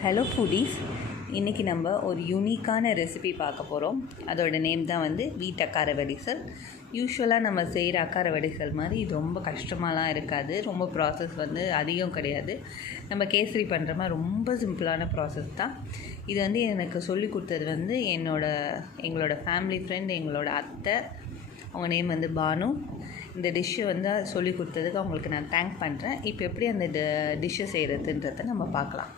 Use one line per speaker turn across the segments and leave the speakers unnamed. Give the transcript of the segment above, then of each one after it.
Hello foodies இன்றைக்கி நம்ம ஒரு யூனிக்கான ரெசிபி பார்க்க போகிறோம் அதோட நேம் தான் வந்து வீட் அக்கார வடிசல். யூஸ்வலாக நம்ம செய்கிற அக்கார வடிசல் மாதிரி இது ரொம்ப கஷ்டமாலாம் இருக்காது. ரொம்ப ப்ராசஸ் வந்து அதிகம் கிடையாது. நம்ம கேசரி பண்ணுற மாதிரி ரொம்ப சிம்பிளான ப்ராசஸ் தான். இது வந்து எனக்கு சொல்லி கொடுத்தது வந்து என்னோட எங்களோட ஃபேமிலி ஃப்ரெண்ட் எங்களோட அத்தை. அவங்க நேம் வந்து பானு. இந்த டிஷ்ஷை வந்து சொல்லி கொடுத்ததுக்கு அவங்களுக்கு நான் தேங்க் பண்ணுறேன் இப்போ எப்படி அந்த டிஷ்ஷை செய்கிறதுன்றதை நம்ம பார்க்கலாம்.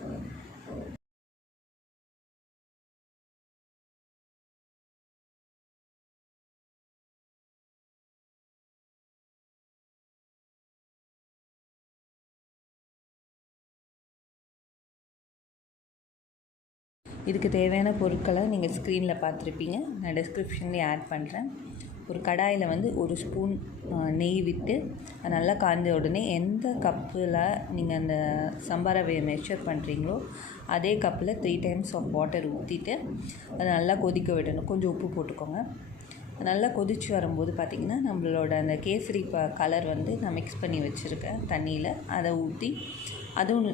இதுக்கு தேவையான பொருட்களை நீங்கள் ஸ்க்ரீனில் பார்த்துருப்பீங்க. நான் டிஸ்கிரிப்ஷன்லேயே ஆட் பண்ணுறேன் ஒரு கடாயில் வந்து ஒரு ஸ்பூன் நெய் விட்டு அது நல்லா காய்ஞ்ச உடனே எந்த கப்பில் நீங்கள் அந்த சம்பாரவையை மெஷர் பண்ணுறீங்களோ அதே கப்பில் த்ரீ டைம்ஸ் ஆஃப் வாட்டர் ஊற்றிட்டு அதை நல்லா கொதிக்க விடணும். கொஞ்சம் உப்பு போட்டுக்கோங்க. நல்லா கொதிச்சு வரும்போது பார்த்திங்கன்னா நம்மளோட அந்த கேசரி ப கலர் வந்து நான் மிக்ஸ் பண்ணி வச்சுருக்கேன் தண்ணியில். அதை ஊற்றி அதுவும்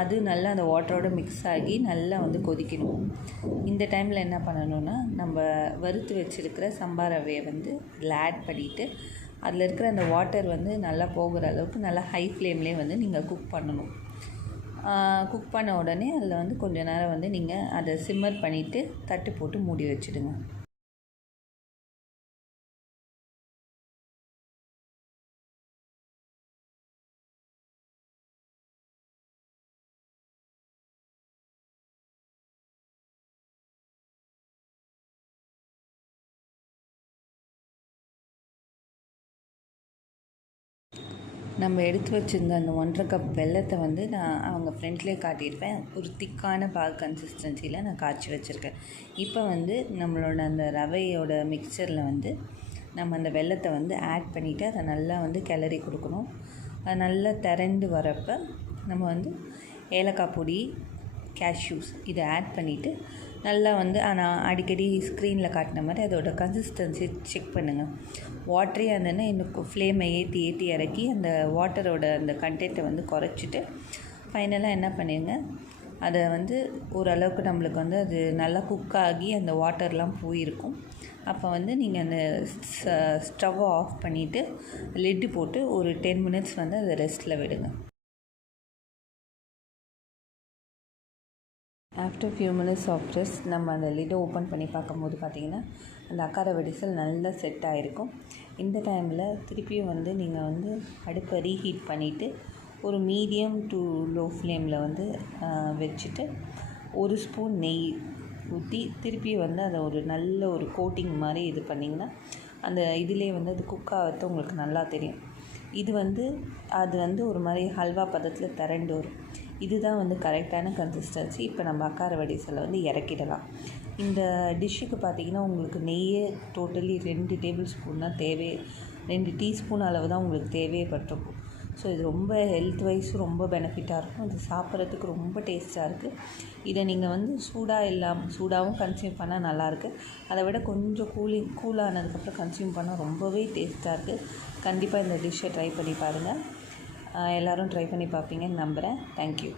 அது நல்லா அந்த வாட்டரோட மிக்ஸ் ஆகி நல்லா வந்து கொதிக்கணும். இந்த டைமில் என்ன பண்ணணுன்னா நம்ம வறுத்து வச்சுருக்கிற சம்பா ரவையை வந்து அதில் ஆட் பண்ணிவிட்டு அதில் இருக்கிற அந்த வாட்டர் வந்து நல்லா போகிற அளவுக்கு நல்லா ஹை ஃப்ளேம்லேயே வந்து நீங்கள் குக் பண்ணணும். குக் பண்ண உடனே அதில் வந்து கொஞ்ச நேரம் வந்து நீங்கள் அதை சிம்மர் பண்ணிவிட்டு தட்டு போட்டு மூடி வச்சுடுங்க. நம்ம எடுத்து வச்சுருந்த அந்த ஒன்றரை கப் வெள்ளத்தை வந்து நான் அவங்க ஃப்ரெண்ட்லேயே காட்டியிருப்பேன். ஒரு திக்கான பால் கன்சிஸ்டன்சியில் நான் காய்ச்சி வச்சுருக்கேன். இப்போ வந்து நம்மளோட அந்த ரவையோட மிக்சரில் வந்து நம்ம அந்த வெள்ளத்தை வந்து ஆட் பண்ணிவிட்டு அதை நல்லா வந்து கிளறி கொடுக்கணும். அது நல்லா திரண்டு வரப்போ நம்ம வந்து ஏலக்காய் பொடி கேஷ்யூஸ் இதை ஆட் பண்ணிவிட்டு நல்லா வந்து நான் அடிக்கடி ஸ்க்ரீனில் காட்டின மாதிரி அதோட கன்சிஸ்டன்சி செக் பண்ணுங்கள் வாட்டரே இருந்ததுன்னா இன்னும் ஃப்ளேமை ஏற்றி ஏற்றி இறக்கி அந்த வாட்டரோட அந்த கண்டென்ட்டை வந்து குறைச்சிட்டு ஃபைனலாக என்ன பண்ணிடுங்க அதை வந்து ஓரளவுக்கு நம்மளுக்கு வந்து அது நல்லா குக் ஆகி அந்த வாட்டர்லாம் போயிருக்கும். அப்போ வந்து நீங்கள் அந்த ஸ்டவ்வை ஆஃப் பண்ணிவிட்டு லிட்டு போட்டு ஒரு டென் மினிட்ஸ் வந்து அதை ரெஸ்ட்டில் விடுங்க. After few minutes of rest நம்ம அந்த லிட்டை ஓப்பன் பண்ணி பார்க்கும்போது பார்த்திங்கன்னா அந்த அக்கார வெடிசல் நல்லா செட் ஆகிருக்கும் இந்த டைமில் திருப்பியும் வந்து நீங்கள் வந்து அடுப்பை ரீஹீட் பண்ணிவிட்டு ஒரு மீடியம் டு லோ ஃப்ளேமில் வந்து வச்சுட்டு ஒரு ஸ்பூன் நெய் ஊற்றி திருப்பி வந்து அதை ஒரு நல்ல ஒரு கோட்டிங் மாதிரி இது பண்ணிங்கன்னா அந்த இதிலே வந்து அது குக் ஆகிறது உங்களுக்கு நல்லா தெரியும். இது வந்து அது வந்து ஒரு மாதிரி ஹல்வா பதத்தில் திரண்டு வரும். இதுதான் வந்து கரெக்டான கன்சிஸ்டன்சி இப்போ நம்ம அக்கார வடிசலை வந்து இறக்கிடலாம். இந்த டிஷ்ஷுக்கு பார்த்திங்கன்னா உங்களுக்கு நெய்யே டோட்டலி ரெண்டு டேபிள் ஸ்பூன் தான் தேவை ரெண்டு டீஸ்பூன் அளவு தான் உங்களுக்கு தேவையப்பட்டிருக்கும் ஸோ இது ரொம்ப ஹெல்த் வைஸும் ரொம்ப பெனிஃபிட்டாக இருக்கும். இது சாப்பிட்றதுக்கு ரொம்ப டேஸ்ட்டாக இருக்குது இதை நீங்கள் வந்து சூடாக இல்லாமல் சூடாகவும் கன்சியூம் பண்ணால் நல்லாயிருக்கு அதை விட கொஞ்சம் கூலிங் கூலானதுக்கப்புறம் கன்சியூம் பண்ணால் ரொம்பவே டேஸ்ட்டாக இருக்குது கண்டிப்பாக இந்த டிஷ்ஷை ட்ரை பண்ணி பாருங்கள் எல்லோரும் ட்ரை பண்ணி பார்ப்பீங்கன்னு நம்புகிறேன் தேங்க்யூ